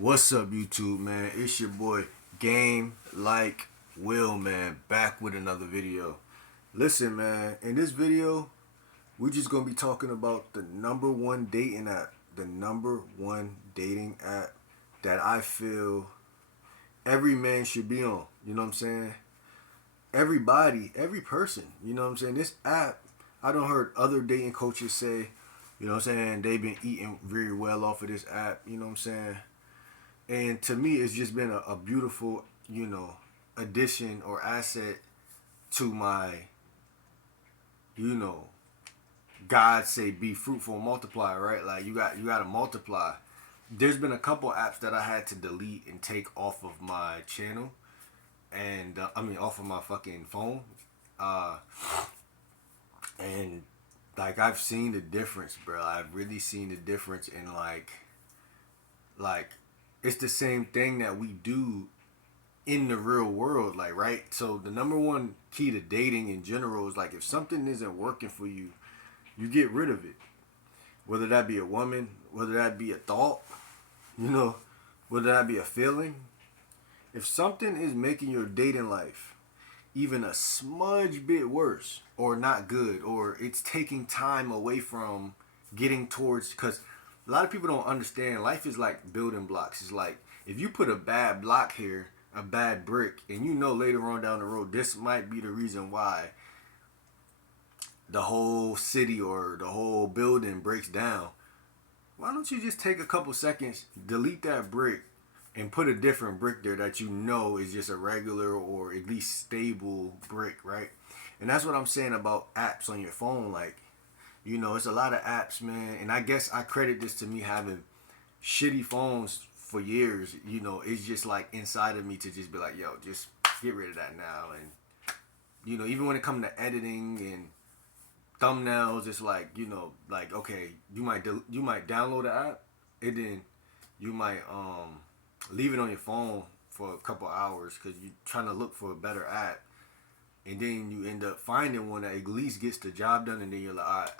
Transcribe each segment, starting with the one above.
What's up, YouTube, man? It's your boy Game Like Will, man, back with another video. Listen, man, in this video, we're just gonna be talking about the number one dating app, the number one dating app that I feel every man should be on. You know what I'm saying? Everybody, every person. You know what I'm saying? This app, I don't heard other dating coaches say, you know what I'm saying, they've been eating very well off of this app. You know what I'm saying? And to me, it's just been a beautiful, addition or asset to my, you know, God say be fruitful and multiply, right? Like you got to multiply. There's been a couple apps that I had to delete and take off of my channel, and off of my fucking phone, uh, and like I've seen the difference, bro. I've really seen the difference in like it's the same thing that we do in the real world, like, right? So the number one key to dating in general is like if something isn't working for you, you get rid of it. Whether that be a woman, whether that be a thought, you know, whether that be a feeling. If something is making your dating life even a smudge bit worse or not good, or it's taking time away from getting towards, because a lot of people don't understand life is like building blocks. It's like if you put a bad block here, a bad brick, and you know later on down the road this might be the reason why the whole city or the whole building breaks down. Why don't you just take a couple seconds, delete that brick, and put a different brick there that you know is just a regular or at least stable brick, right? And that's what I'm saying about apps on your phone. Like, it's a lot of apps, man. And I guess I credit this to me having shitty phones for years. It's just like inside of me to just be like, yo, just get rid of that now. And, even when it comes to editing and thumbnails, it's like, like, okay, you might download the app, and then you might leave it on your phone for a couple hours because you're trying to look for a better app, and then you end up finding one that at least gets the job done, and then you're like, all right,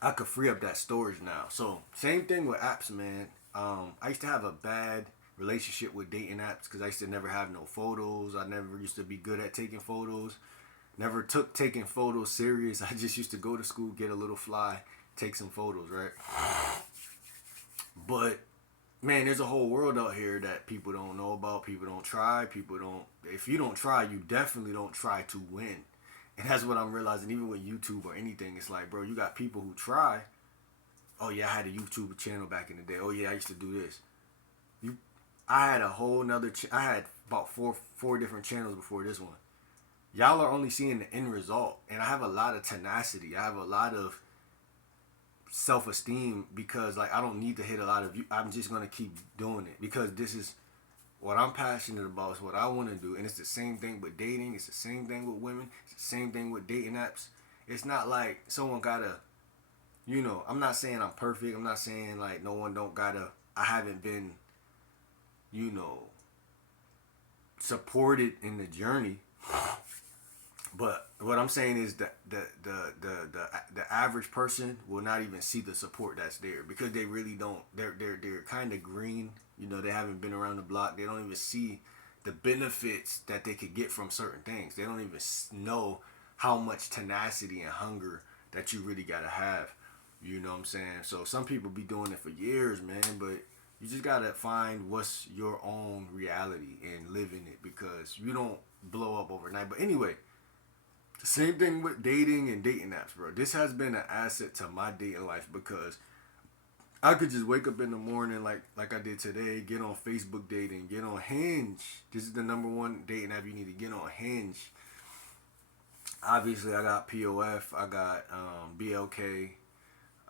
I could free up that storage now. So same thing with apps, man. I used to have a bad relationship with dating apps because I used to never have no photos. I never used to be good at taking photos. Never took taking photos serious. I just used to go to school, get a little fly, take some photos, right? But man, there's a whole world out here that people don't know about. People don't try. People don't. If you don't try, you definitely don't try to win. And that's what I'm realizing. Even with YouTube or anything, it's like, bro, you got people who try. Oh yeah, I had a YouTube channel back in the day. Oh yeah, I used to do this. You, I had a whole nother. I had about four different channels before this one. Y'all are only seeing the end result, and I have a lot of tenacity. I have a lot of self-esteem because like I don't need to hit a lot of you. I'm just gonna keep doing it because this is what I'm passionate about. It's what I want to do, and it's the same thing with dating. It's the same thing with women. It's the same thing with dating apps. It's not like someone gotta, I'm not saying I'm perfect. I'm not saying like no one don't gotta. I haven't been, you know, supported in the journey. But what I'm saying is that the average person will not even see the support that's there because they really don't. They're kind of green. They haven't been around the block. They don't even see the benefits that they could get from certain things. They don't even know how much tenacity and hunger that you really gotta have. You know what I'm saying? So some people be doing it for years, man. But you just gotta find what's your own reality and live in it because you don't blow up overnight. But anyway, same thing with dating and dating apps, bro. This has been an asset to my dating life because I could just wake up in the morning like I did today, get on Facebook dating, get on Hinge. This is the number one dating app you need to get on, Hinge. Obviously, I got POF, I got BLK,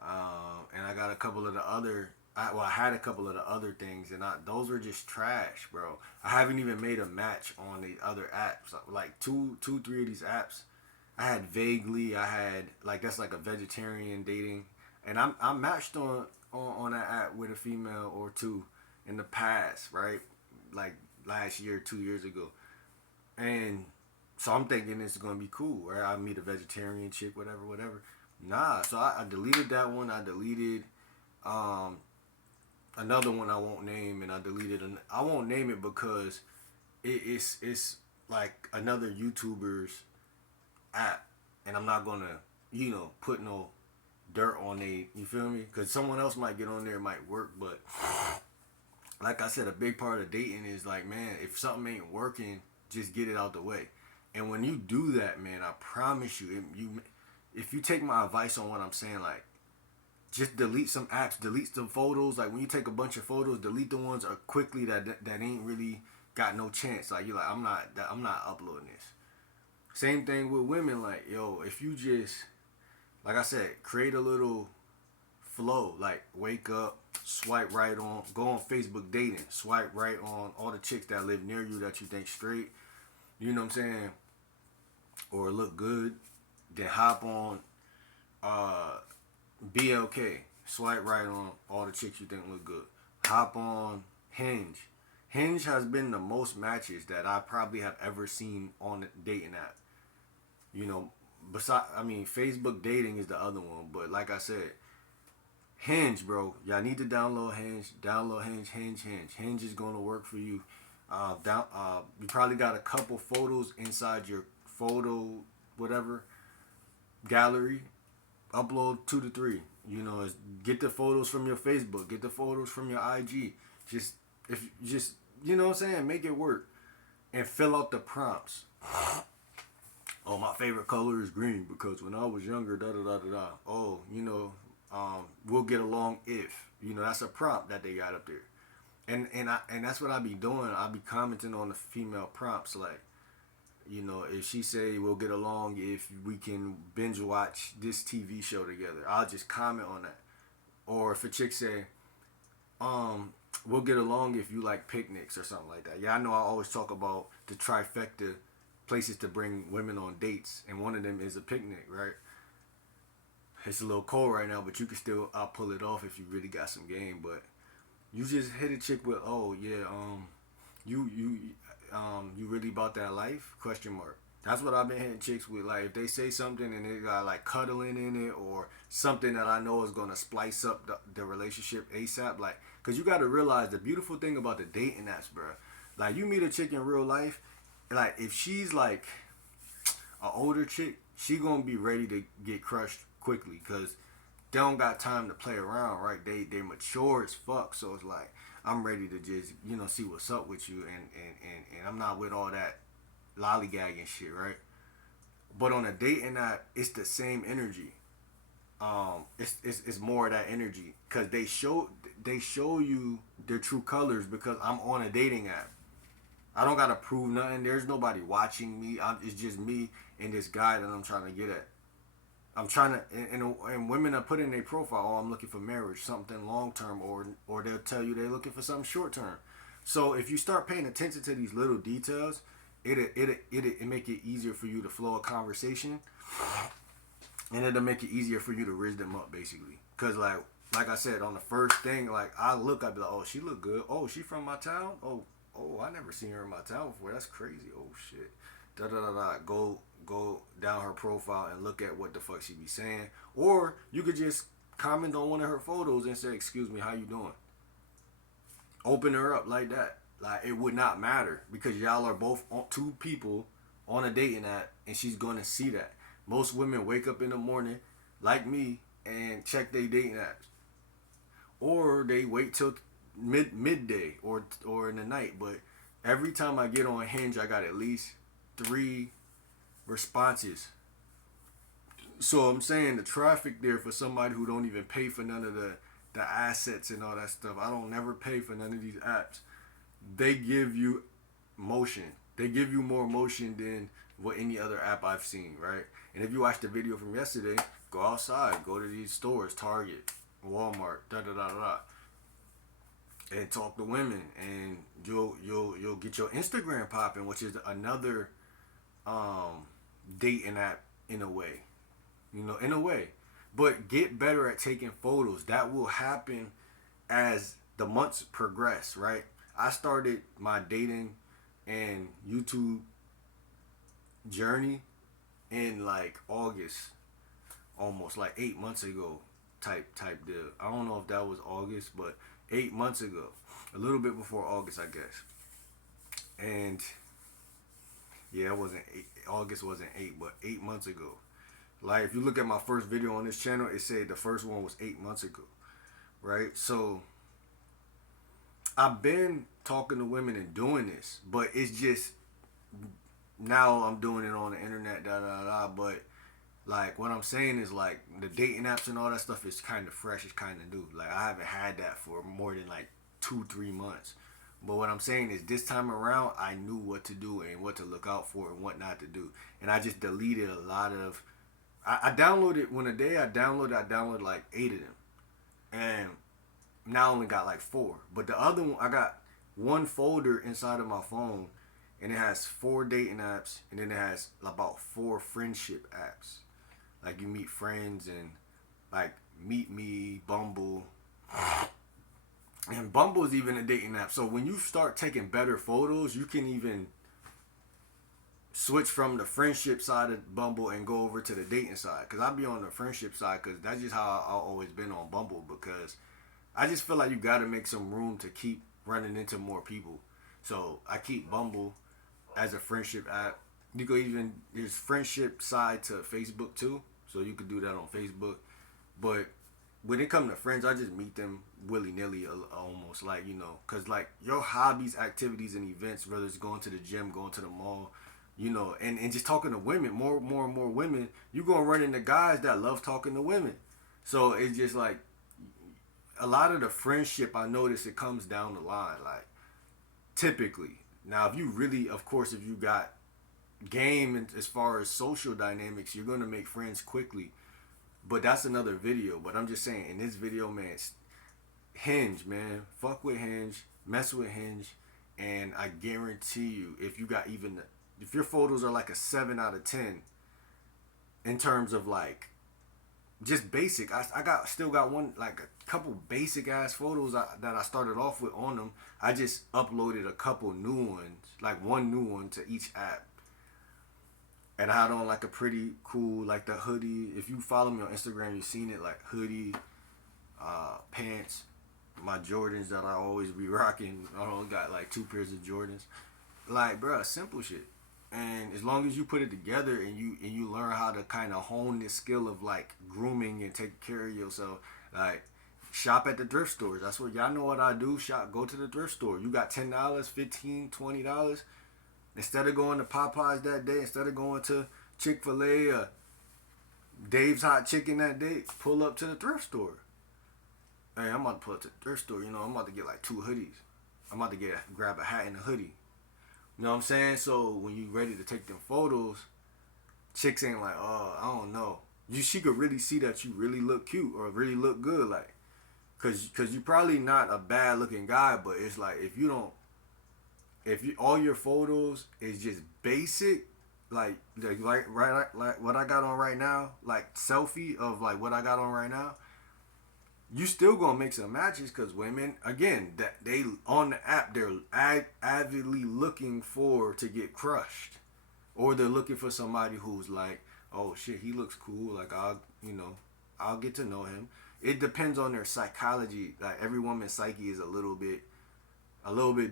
and I got a couple of the other. I had a couple of the other things, and those were just trash, bro. I haven't even made a match on the other apps. Like three of these apps I had vaguely. I had like that's like a vegetarian dating, and I'm matched on that app with a female or two in the past, right? Like last year, 2 years ago, and so I'm thinking this is gonna be cool, right? I meet a vegetarian chick, whatever. Nah, so I deleted that one. I deleted um another one I won't name, and I deleted. I won't name it because it's like another YouTuber's app, and I'm not gonna put no dirt on they. You feel me? Because someone else might get on there, it might work, but like I said, a big part of dating is like, man, if something ain't working, just get it out the way. And when you do that, man, I promise you, if you take my advice on what I'm saying, like just delete some apps, delete some photos. Like when you take a bunch of photos, delete the ones quickly that ain't really got no chance. Like you're like, I'm not uploading this. Same thing with women. Like yo, if you just like I said, create a little flow. Like wake up, swipe right on, go on Facebook dating, swipe right on all the chicks that live near you that you think straight. You know what I'm saying? Or look good. Then hop on uh, BLK. Swipe right on all the chicks you think look good. Hop on Hinge. Hinge has been the most matches that I probably have ever seen on the dating app. You know, Facebook dating is the other one, but like I said, Hinge, bro. Y'all need to download Hinge. Download Hinge. Hinge is gonna work for you. You probably got a couple photos inside your photo, whatever gallery. Upload 2 to 3. Get the photos from your Facebook. Get the photos from your IG. Just if just what I'm saying, make it work and fill out the prompts. Oh, my favorite color is green because when I was younger, da da da da da. Oh, we'll get along if that's a prompt that they got up there, and that's what I be doing. I be commenting on the female prompts like, if she say we'll get along if we can binge watch this TV show together, I'll just comment on that. Or if a chick say, we'll get along if you like picnics or something like that. Yeah, I know I always talk about the trifecta places to bring women on dates, and one of them is a picnic, right? It's a little cold right now, but you can still pull it off if you really got some game. But you just hit a chick with, oh yeah, you really about that life? Question mark. That's what I've been hitting chicks with. Like if they say something and they got like cuddling in it or something that I know is gonna splice up the relationship ASAP. Like, cause you gotta realize the beautiful thing about the dating apps, bro. Like you meet a chick in real life, like if she's like an older chick, she gonna be ready to get crushed quickly because they don't got time to play around, right? They mature as fuck, so it's like I'm ready to just see what's up with you, and I'm not with all that lollygagging shit, right? But on a dating app, it's the same energy. It's more of that energy because they show you their true colors because I'm on a dating app. I don't gotta prove nothing. There's nobody watching me. It's just me and this guy that I'm trying to get at. I'm trying to, and women are putting in their profile, oh, I'm looking for marriage, something long term, or they'll tell you they're looking for something short term. So if you start paying attention to these little details, it make it easier for you to flow a conversation, and it'll make it easier for you to raise them up, basically. Cause like I said, on the first thing, like I'd be like, oh, she look good. Oh, she from my town. Oh, I never seen her in my town before. That's crazy. Oh shit. Da da da da. Go down her profile and look at what the fuck she be saying. Or you could just comment on one of her photos and say, excuse me, how you doing? Open her up like that. Like it would not matter because y'all are both two people on a dating app and she's gonna see that. Most women wake up in the morning like me and check their dating apps. Or they wait till midday or in the night. But every time I get on Hinge, I got at least 3 responses. So I'm saying the traffic there for somebody who don't even pay for none of the assets and all that stuff. I don't never pay for none of these apps. They give you motion. They give you more motion than what any other app I've seen, right? And if you watch the video from yesterday, go outside, go to these stores, Target, Walmart, da da da da, and talk to women, and you'll get your Instagram popping, which is another dating app in a way, in a way. But get better at taking photos. That will happen as the months progress, right? I started my dating and YouTube journey in like August, almost like 8 months ago, type deal. I don't know if that was August, but 8 months ago, a little bit before August, I guess. And yeah, it wasn't August wasn't 8, but 8 months ago. Like if you look at my first video on this channel, it said the first one was 8 months ago, right? So I've been talking to women and doing this, but it's just now I'm doing it on the internet, da da da. But like what I'm saying is like the dating apps and all that stuff is kind of fresh, it's kind of new. Like I haven't had that for more than like 2-3 months. But what I'm saying is this time around, I knew what to do and what to look out for and what not to do. And I just deleted a lot of. I downloaded when a day I downloaded like 8 of them, and now I only got like 4. But the other one, I got one folder inside of my phone, and it has 4 dating apps, and then it has about 4 friendship apps. Like you meet friends and like Meet Me, Bumble. And Bumble is even a dating app. So when you start taking better photos, you can even switch from the friendship side of Bumble and go over to the dating side. Because I'll be on the friendship side because that's just how I've always been on Bumble. Because I just feel like you got to make some room to keep running into more people. So I keep Bumble as a friendship app. You could even, there's friendship side to Facebook too. So you could do that on Facebook. But when it comes to friends, I just meet them willy-nilly almost, like, you know, because like your hobbies, activities, and events, whether it's going to the gym, going to the mall, you know, and just talking to women, more and more women, you're going to run into guys that love talking to women. So it's just like a lot of the friendship, I notice it comes down the line, like typically. Now, if you really, of course, if you got game as far as social dynamics, you're going to make friends quickly. But that's another video. But I'm just saying, in this video, man, Hinge, man. Fuck with Hinge. Mess with Hinge. And I guarantee you, if you got even, if your photos are like a 7 out of 10, in terms of like, just basic. I still got one, like a couple basic ass photos that I started off with on them. I just uploaded a couple new ones, like one new one to each app. And I had on like a pretty cool, like the hoodie. If you follow me on Instagram, you've seen it, like hoodie, pants, my Jordans that I always be rocking. I only got like 2 pairs of Jordans. Like, bruh, simple shit. And as long as you put it together and you learn how to kind of hone this skill of like grooming and taking care of yourself, like shop at the thrift stores. That's what y'all know what I do. Shop, go to the thrift store. You got $10, $15, $20. Instead of going to Popeyes that day, instead of going to Chick-fil-A or Dave's Hot Chicken that day, pull up to the thrift store. Hey, I'm about to pull up to the thrift store. You know, I'm about to get like 2 hoodies. I'm about to grab a hat and a hoodie. You know what I'm saying? So when you ready to take them photos, chicks ain't like, oh, I don't know. She could really see that you really look cute or really look good, like, cause you probably not a bad looking guy, but it's like if you all your photos is just basic, like what I got on right now, like selfie of like what I got on right now, you still gonna make some matches because women, again, that they on the app, they're avidly looking for to get crushed, or they're looking for somebody who's like, oh shit, he looks cool, like I'll get to know him. It depends on their psychology. Like every woman's psyche is a little bit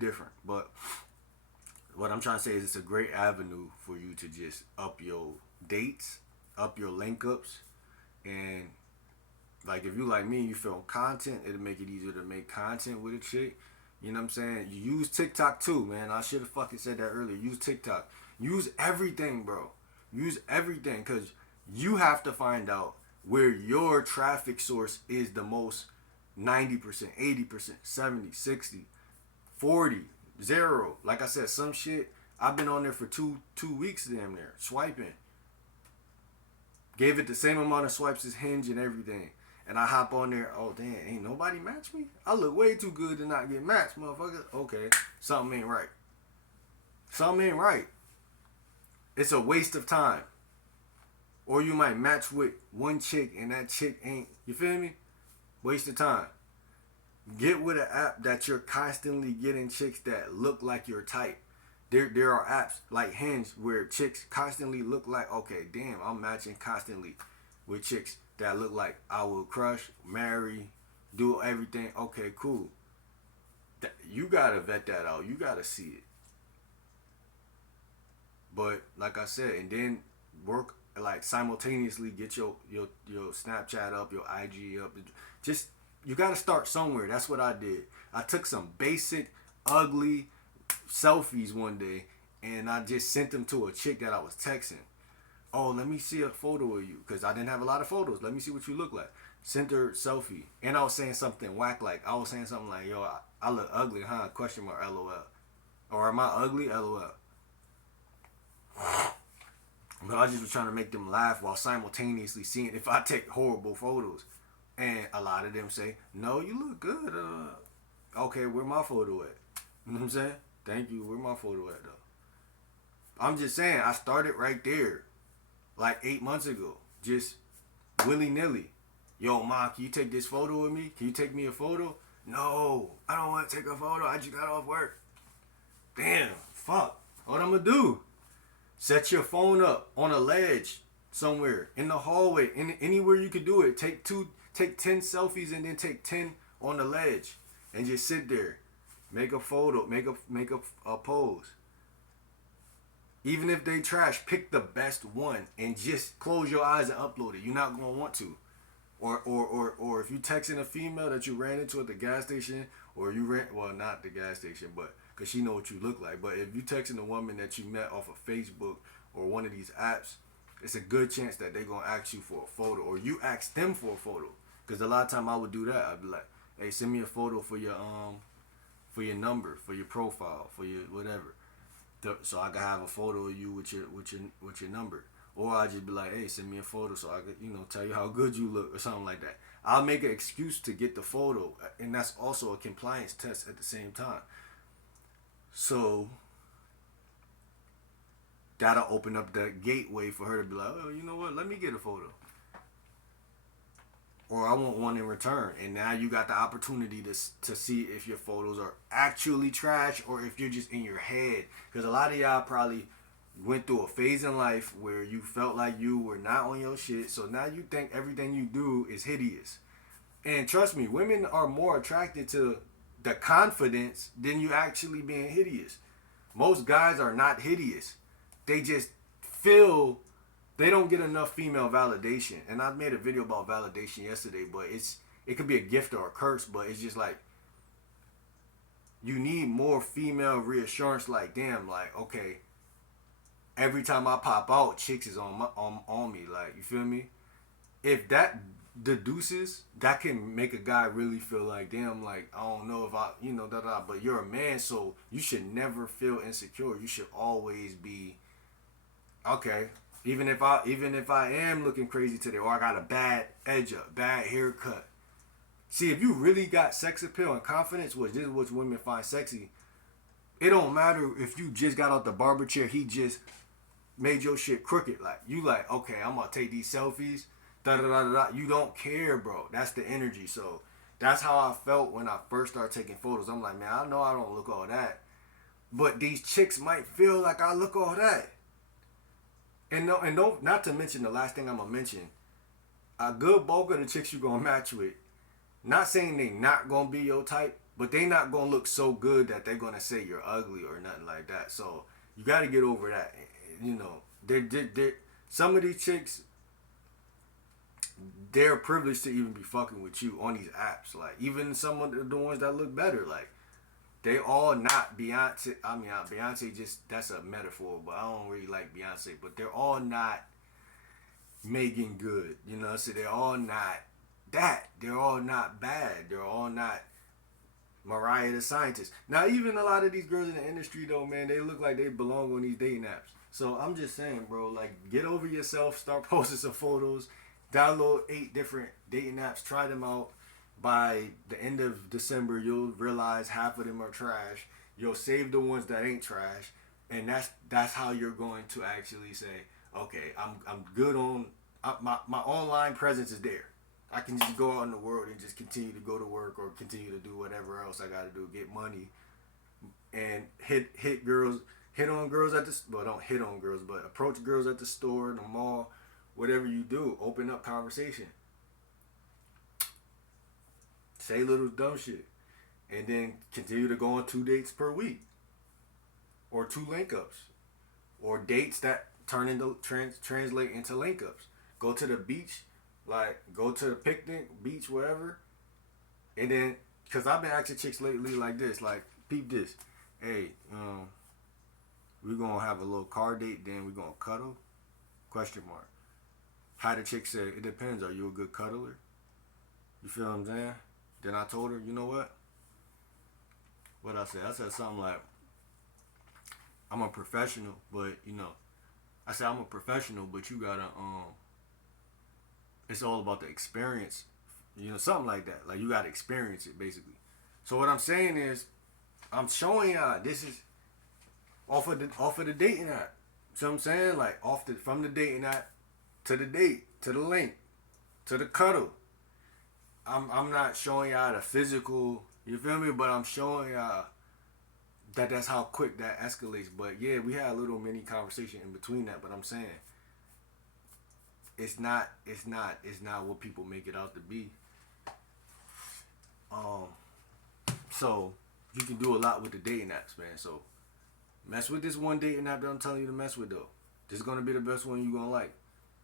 different, but what I'm trying to say is it's a great avenue for you to just up your dates, up your link ups, and like if you like me, you film content, it'll make it easier to make content with a chick. You know what I'm saying? You use TikTok too, man. I should have fucking said that earlier. Use TikTok. Use everything, bro. Use everything, because you have to find out where your traffic source is the most. 90%, 80%, 70, 60, 40, 0. Like I said, some shit, I've been on there for two weeks damn near, swiping. Gave it the same amount of swipes as Hinge and everything. And I hop on there, oh damn, ain't nobody match me? I look way too good to not get matched, motherfucker. Okay, something ain't right. Something ain't right. It's a waste of time. Or you might match with one chick and that chick ain't, you feel me? Waste of time. Get with an app that you're constantly getting chicks that look like your type. There are apps like Hinge where chicks constantly look like, okay, damn, I'm matching constantly with chicks that look like I will crush, marry, do everything. Okay, cool. You gotta vet that out. You gotta see it. But like I said, and then work like simultaneously get your Snapchat up, your IG up. Just you got to start somewhere. That's what I did. I took some basic, ugly selfies one day, and I just sent them to a chick that I was texting. Oh, let me see a photo of you, because I didn't have a lot of photos. Let me see what you look like. Sent her selfie, and I was saying something whack, like I was saying something like, "Yo, I look ugly, huh?" Question mark, LOL. Or am I ugly? LOL. But I just was trying to make them laugh while simultaneously seeing if I take horrible photos. And a lot of them say, "No, you look good." Okay, where my photo at? You know what I'm saying? Thank you. Where my photo at though? I'm just saying I started right there, like 8 months ago, just willy nilly. Yo, ma, can you take this photo of me? Can you take me a photo? No, I don't want to take a photo. I just got off work. Damn, fuck. What I'm gonna do? Set your phone up on a ledge somewhere in the hallway, anywhere you could do it. Take 10 selfies, and then take 10 on the ledge, and just sit there. Make a photo, make a pose. Even if they trash, pick the best one and just close your eyes and upload it. You're not gonna want to. Or if you texting a female that you ran into at the gas station, or you ran, well, not the gas station, but because she know what you look like. But if you texting a woman that you met off of Facebook or one of these apps, it's a good chance that they're gonna ask you for a photo, or you ask them for a photo. Because a lot of time I would do that. I'd be like, "Hey, send me a photo for your number, for your profile, for your whatever, so I can have a photo of you with your number." Or I just be like, "Hey, send me a photo so I could, tell you how good you look," or something like that. I'll make an excuse to get the photo, and that's also a compliance test at the same time. So that'll open up the gateway for her to be like, "Oh, you know what? Let me get a photo." Or I want one in return. And now you got the opportunity to see if your photos are actually trash or if you're just in your head. Because a lot of y'all probably went through a phase in life where you felt like you were not on your shit. So now you think everything you do is hideous. And trust me, women are more attracted to the confidence than you actually being hideous. Most guys are not hideous. They just feel they don't get enough female validation. And I made a video about validation yesterday, but it could be a gift or a curse, but it's just like you need more female reassurance. Like, damn, like, okay, every time I pop out, chicks is on me. Like, you feel me? If that deduces, that can make a guy really feel like, damn, like, I don't know if I, but you're a man, so you should never feel insecure. You should always be okay. Even if I am looking crazy today, or I got a bad edge up, bad haircut. See, if you really got sex appeal and confidence, which this is what women find sexy, it don't matter if you just got out the barber chair, he just made your shit crooked. Like, you like, okay, I'm gonna take these selfies, da da da da. You don't care, bro. That's the energy. So that's how I felt when I first started taking photos. I'm like, man, I know I don't look all that, but these chicks might feel like I look all that. And no, and don't, not to mention the last thing I'm gonna mention, a good bulk of the chicks you gonna match with, not saying they not gonna be your type, but they not gonna look so good that they're gonna say you're ugly or nothing like that. So you gotta get over that. They're some of these chicks, they're privileged to even be fucking with you on these apps. Like, even some of the ones that look better, like, they all not Beyonce. I mean, Beyonce just, that's a metaphor, but I don't really like Beyonce. But they're all not Megan Good. So they're all not that. They're all not bad. They're all not Mariah the Scientist. Now, even a lot of these girls in the industry, though, man, they look like they belong on these dating apps. So I'm just saying, bro, like, get over yourself. Start posting some photos. Download 8 different dating apps. Try them out. By the end of December, you'll realize half of them are trash. You'll save the ones that ain't trash, and that's how you're going to actually say, okay, I'm good on my online presence is there. I can just go out in the world and just continue to go to work or continue to do whatever else I got to do, get money, and hit girls, hit on girls at the, well, don't hit on girls, but approach girls at the store, the mall, whatever you do, open up conversation. Say little dumb shit. and then continue to go on 2 dates per week, or 2 link-ups, or dates that turn into translate into link-ups. Go to the beach, like go to the picnic, beach, wherever, and then because I've been asking chicks lately like this, like peep this, hey, we're gonna have a little car date, then we're gonna cuddle? Question mark. How the chick said, it depends. Are you a good cuddler? You feel what I'm saying? Then I told her, you know what? What I said? I said something like, I'm a professional, but I said I'm a professional, but you gotta it's all about the experience. Something like that. Like you gotta experience it basically. So what I'm saying is, I'm showing y'all this is off of the dating app. See what I'm saying? Like from the dating app to the date, to the link, to the cuddle. I'm not showing y'all the physical, you feel me? But I'm showing y'all that's how quick that escalates. But yeah, we had a little mini conversation in between that. But I'm saying it's not what people make it out to be. Um, so you can do a lot with the dating apps, man. So mess with this one dating app that I'm telling you to mess with though. This is gonna be the best one you gonna like.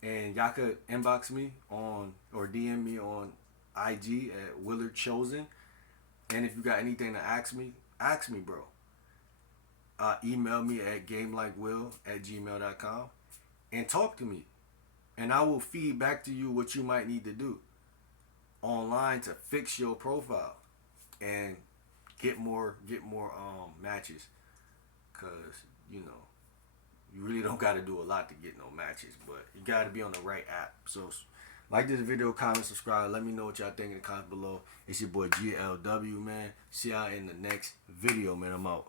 And y'all could inbox me on or DM me on IG at Willard Chosen. And if you got anything to ask me, bro. Email me at gamelikewill@gmail.com and talk to me. And I will feed back to you what you might need to do online to fix your profile and get more matches. Cause you really don't got to do a lot to get no matches, but you got to be on the right app. So like this video, comment, subscribe. Let me know what y'all think in the comments below. It's your boy GLW, man. See y'all in the next video, man. I'm out.